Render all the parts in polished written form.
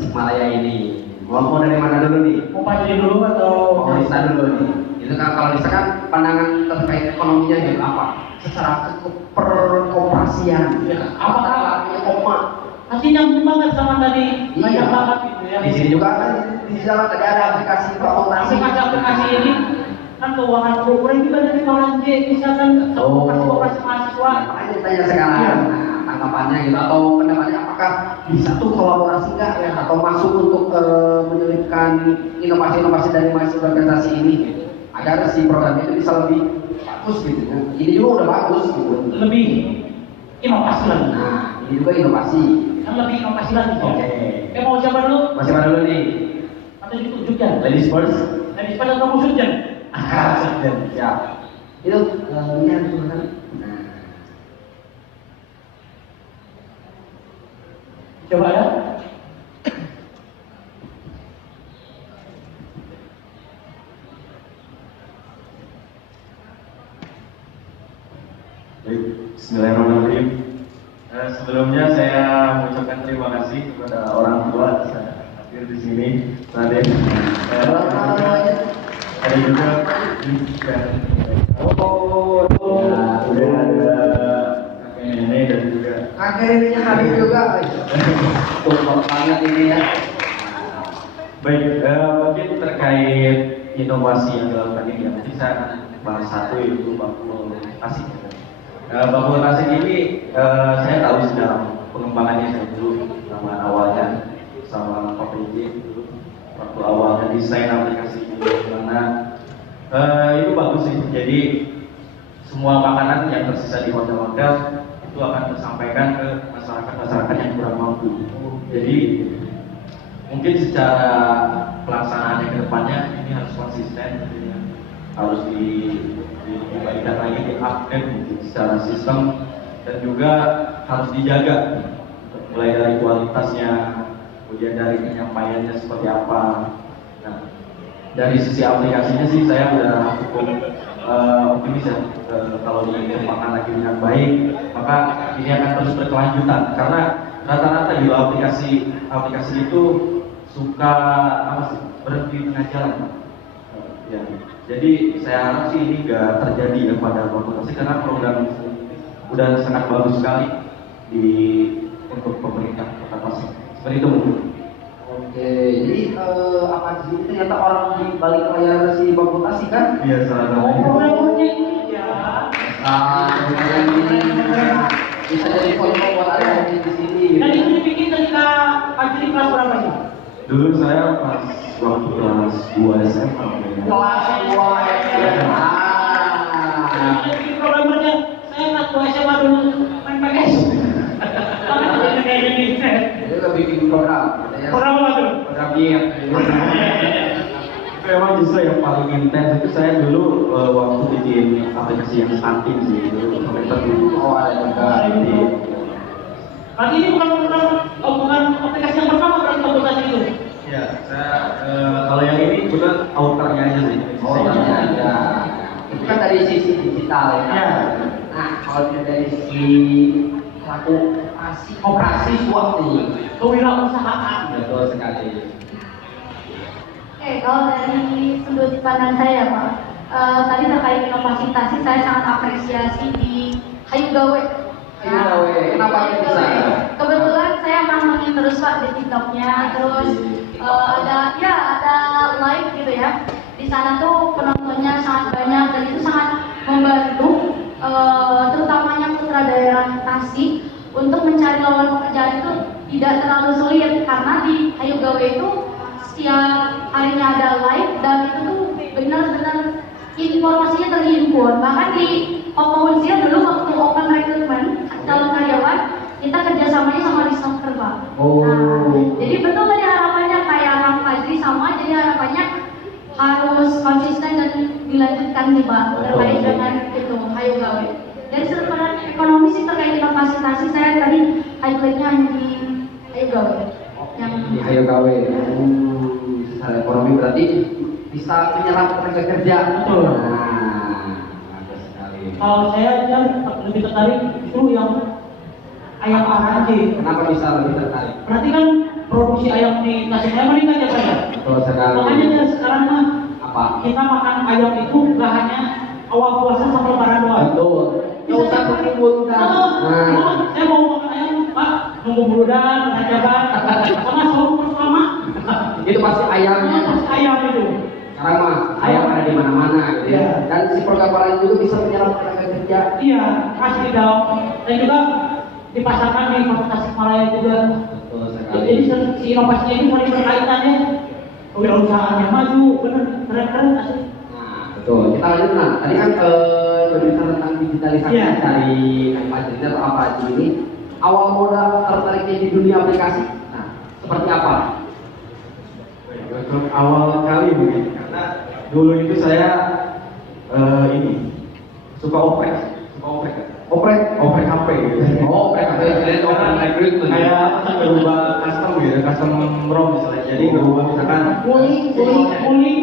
Tasikmalaya ini. Mau dari mana dulu nih? Mau Fajri dulu atau Lisa dulu nih. Itu kan kalau Lisa kan pandangan terkait ekonominya gitu apa? Secara perkoperasian. Ya, apakah koma? masih nyambung banget sama tadi, Iya. banyak banget gitu ya. Di sini juga kan di sana tadi ada aplikasi akuntansi. Aplikasi ini kan keuangan kurang juga dari Malang J, misalkan koperasi mahasiswa. Makanya ditanya sekarang, nah, tanggapannya gitu atau pendapatnya apakah bisa tuh kolaborasi nggak ya atau masuk untuk menyelipkan inovasi-inovasi dari mahasiswa organisasi ini gitu. Agar si program itu bisa lebih bagus gitu ya. Ini juga udah bagus gitu. Lebih inovasi lagi. Nah, ini juga inovasi. Kan lebih inovasi lagi. Oke. Mau siapa dulu? Masih mana dulu nih? Atau ditunjukkan? Ladies first. Ladies first atau kamu Surjan? Siap. Itu ini ada tulisan. Nah. Coba ya. Baik, bismillahirrahmanirrahim. Sebelumnya saya mengucapkan terima kasih kepada orang tua saya hadir di sini. Raden, ada juga udah ada kakek nenek dan juga Kakek neneknya hadir juga. Tuh banget ini ya. baik. Mungkin terkait inovasi yang dilakukan ini ya, mungkin saya akan bahas satu yaitu baku asik. Baku asik ini saya tahu sejarah pengembangannya dari dulu zaman awalnya sama Pak PJ dulu waktu awalnya desain aplikasi ini mana itu bagus sih. Jadi semua makanan yang tersisa di hotel-hotel itu akan tersampaikan ke masyarakat yang kurang mampu. Jadi mungkin secara pelaksanaannya ke depannya ini harus konsisten, gitu ya. Harus dibalikan lagi, di-upgrade mungkin secara sistem dan juga harus dijaga mulai dari kualitasnya, kemudian dari penyampaiannya seperti apa. Nah, dari sisi aplikasinya sih saya udah cukup optimis ya. Kalau dikembangkan lagi dengan baik, maka ini akan terus berkelanjutan karena rata-rata di aplikasi itu suka berhenti di tengah jalan, Pak. Ya. Jadi saya harap sih ini nggak terjadi ya pada aplikasi karena program itu udah sangat bagus sekali untuk pemerintah Kota Pasir. Seperti itu mungkin. Oke, jadi apa sih ternyata orang di balik layar si komputasi kan? Iya, salah satu. Programnya ini ya. Bisa jadi foto buat ada di sini. Dan itu dibikin ketika Fajri kelas berapa ini? Dulu saya pas waktu kelas 2 SMA. Kelas 2 SMA. Saya bikin programmernya, saya kelas 2 SMA dulu main PS. Makanya kayak gini. Itu lebih bikin program. Program apa tuh? Program game. Itu emang justru yang paling intens itu saya dulu waktu bikin aplikasi yang stunting sih dulu sampai dulu. Oh ada juga. Berarti ini bukan aplikasi yang pertama berarti komputasi itu. Ya, saya kalau yang ini benar outernya aja sih. Oh ada. Itu kan dari sisi digital ya. Ya. Nah kalau dari sisi operasi suatu Kewirausahaan. betul sekali. Oke, kalau dari sudut pandang saya, Pak, tadi terkait inovasi tadi saya sangat apresiasi di Hayu Gawe. Hayu Gawe, kenapa bisa? Kebetulan saya mantengin terus Pak di TikToknya, terus ada live gitu ya. Di sana tuh penontonnya sangat banyak dan itu sangat membantu, terutamanya putra daerah Tasik untuk mencari lowongan pekerjaan itu tidak terlalu sulit karena di Hayu Gawe itu setiap harinya ada live dan itu tuh benar-benar informasinya terhimpun. Bahkan di Opawunsia dulu waktu open recruitment calon karyawan kita kerjasamanya sama Risnoker Pak. Oh. Nah, jadi betul tadi harapannya kayak Kang Fajri sama, jadi harapannya harus konsisten dan dilanjutkan nih Pak terkait dengan itu Hayu Gawe. Dari sudut pandang ekonomi sih terkait inovasi tadi saya tadi highlightnya hanya di Hayu Gawe. Yang Di Hayu Gawe. Secara ekonomi berarti bisa menyerap tenaga kerja. Betul. Nah, bagus sekali. Kalau saya yang lebih tertarik itu yang ayam aranji. Kenapa bisa lebih tertarik? Berarti kan produksi ayam di Tasikmalaya meningkat ya Pak ya. Betul sekali. Makanya ya sekarang mah Apa? kita makan ayam itu nggak hanya awal puasa sampai lebaran doang. Betul. Nggak usah berkumpulkan. Nah, Saya mau makan ayam, Pak, nunggu bulan, makan jabat, sama sahur pertama. itu pasti ayamnya. Terus ayam itu. Sekarang mah ayam ada di mana-mana gitu ya. Iya. Dan si program lain juga bisa menyerap tenaga kerja. Iya, pasti dong. Dan juga dipasarkan di Kota Tasikmalaya juga. Betul Jadi si inovasinya itu saling berkaitan ya. Kewirausahaannya maju, bener, keren-keren asli. Nah, betul. Kita lanjut nah. Tadi kan berbicara tentang digitalisasi Iya. dari Majid atau apa aja ini. Awal modal tertariknya di dunia aplikasi. Nah, seperti apa? Untuk awal kali mungkin karena dulu itu saya ini suka oprek Oprek. HP gitu. Oh, oprek apa ya? Oprek Kayak apa sih ngerubah custom gitu, custom ROM misalnya. Jadi ngerubah misalkan Muli.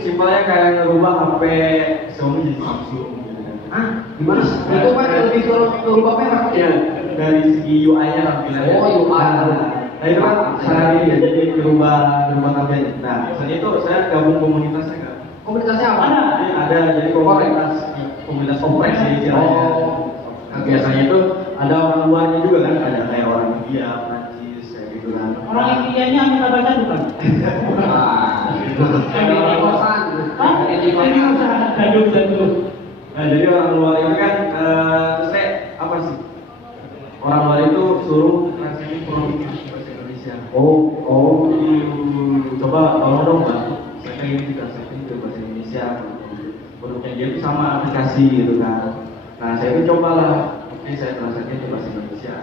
simpelnya kayak ngerubah HP Xiaomi jadi Samsung gitu kan. Ah, gimana? Itu kan lebih ke rubah merek. Iya, dari segi UI-nya tampilannya. Oh, UI. Nah itu kan sehari ya, jadi ngerubah tampilannya. Nah, misalnya itu saya gabung komunitasnya kan. Komunitasnya apa? Ada jadi komunitas oprek sih istilahnya. Oh. Nah, biasanya itu ada orang luarnya juga kan, ada kayak orang India, Prancis, kayak gitu kan. Orang Indianya hanya baca bukan? Wah, di kosan. Hah? Ini usaha gaduh. Nah, jadi orang luar itu kan, terus saya apa sih? Orang luar itu suruh translate program bahasa Indonesia. Oh. Coba tolong dong Pak, saya ingin ditranslate ke bahasa Indonesia. Produknya dia itu sama aplikasi gitu kan. Nah, saya itu cobalah, oke saya translate ke bahasa Indonesia.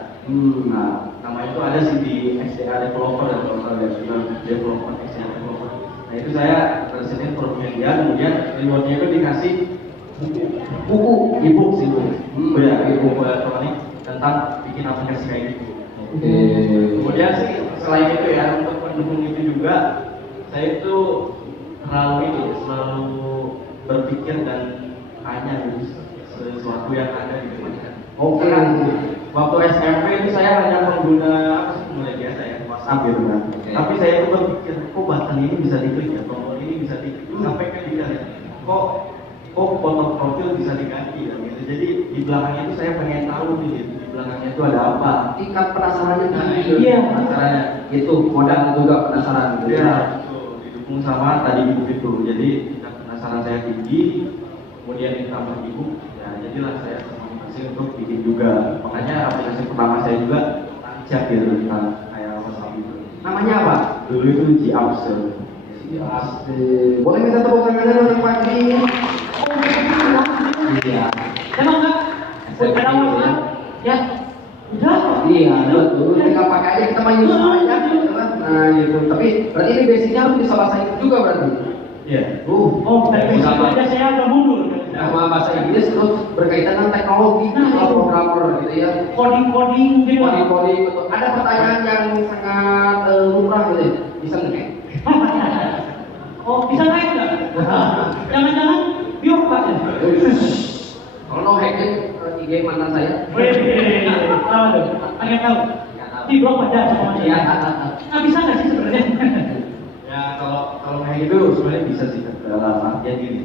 Nah, nama itu ada sih di XDA Developer dan kalau lihat juga Developer XDA Developer. Nah, itu saya translate produknya dia, kemudian rewardnya itu dikasih buku e-book sih bu. Ya, e-book elektronik tentang bikin aplikasi kayak gitu. Kemudian sih selain itu ya untuk mendukung itu juga saya itu selalu berpikir dan tanya gitu sesuatu yang ada di depan kita. Oke. Waktu SMP itu saya hanya pengguna apa sih mulai biasa ya WhatsApp gitu kan. Tapi saya itu berpikir kok button ini bisa diklik ya, tombol ini bisa diklik sampai ke dia ya. Kok foto profil bisa diganti ya gitu. Jadi di belakangnya itu saya pengen tahu nih di belakangnya itu ada apa. Tingkat penasarannya tinggi. Iya. Penasarannya. Itu modal juga penasaran gitu. Iya, betul. Didukung sama tadi buku itu. Jadi tingkat penasaran saya tinggi, kemudian ditambah ibu, ya jadilah saya termotivasi untuk bikin juga. Makanya aplikasi pertama saya juga chat gitu tentang kayak WhatsApp itu. Namanya apa? Dulu itu G-Apps. Boleh minta tepuk tangannya untuk Fajri? Iya. Emang enggak? Ada WhatsApp? Ya. Udah. Iya, betul. Tinggal pakai aja kita main sama aja. Nah, gitu. Tapi berarti ini basicnya harus bisa bahasa Inggris juga berarti. Iya. Oh, dari situ aja saya udah mundur. Sama bahasa Inggris terus berkaitan dengan teknologi, kalau programmer gitu ya. Coding gitu. Coding, betul. Ada pertanyaan yang sangat lumrah gitu ya. Bisa nggak? Oh, bisa naik nggak? Jangan-jangan biar Pak ya? Kalau no hacking IG mantan saya. Aduh, pengen tahu. Di blog ada sama Iya. Nggak bisa nggak sih sebenarnya? Ya kalau kayak gitu sebenarnya bisa sih dalam artian gini.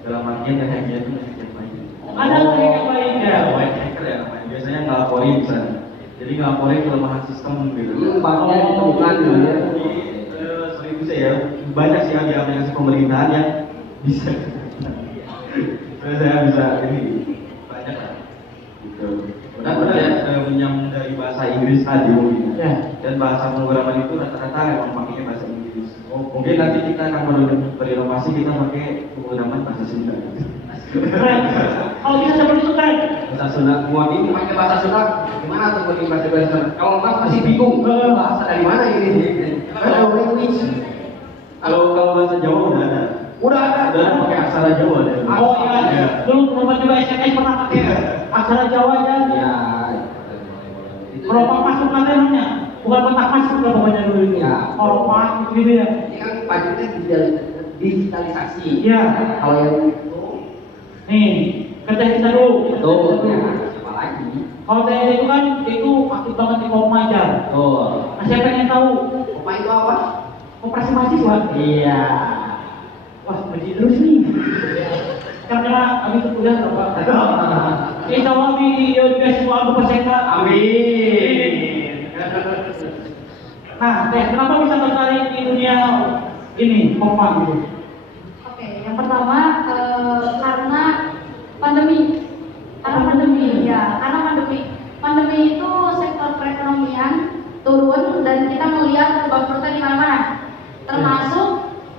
Dalam artian yang hacknya itu hack yang baik. Ada hack yang baik ya. White hacker ya namanya. Biasanya ngelaporin misalnya. Jadi ngelaporin kelemahan sistem gitu. Bugnya ditemukan gitu ya. Sering bisa ya. Banyak sih di aplikasi pemerintahan yang bisa. Saya bisa ini banyak lah. Gitu. Mudah-mudahan menyambung dari bahasa Inggris tadi mungkin. Ya. Dan bahasa pemrograman itu rata-rata memang pakainya bahasa Inggris. Mungkin nanti kita akan berinovasi kita pakai pemrograman bahasa Sunda. Keren. Kalau bisa seperti itu keren. Bahasa Sunda, mau ini pakai bahasa Sunda, gimana tuh pakai bahasa Sunda? Kalau Mas masih bingung, bahasa dari mana ini? Kalau language, Kalau bahasa Jawa udah ada. udah ada. Udah ada pakai aksara Jawa ada. Oh iya. Dulu teman juga SMS pernah pakai aksara Jawa aja. Ya. Kalau masuk katanya, bukan kotak masuk ke bawahnya dulu itu. Ya. Kalau gitu ya. Ini kan pajaknya digitalisasi. Iya. Kalau yang Nih, kerja kita dulu. betul, ya, siapa lagi? Kalau saya itu kan itu aktif banget di Kopma aja. Oh. Nah, saya pengen tahu Kopma itu apa? koperasi mahasiswa. Iya. Wah, benci terus nih. Karena abis itu kuliah apa? Insya Allah di beasiswa aku Paseka. Amin. Nah, Teh, kenapa bisa tertarik di dunia ini, Kopma gitu? Oke, yang pertama karena pandemi. Pandemi itu sektor perekonomian turun dan kita melihat kebangkrutan di mana-mana. Termasuk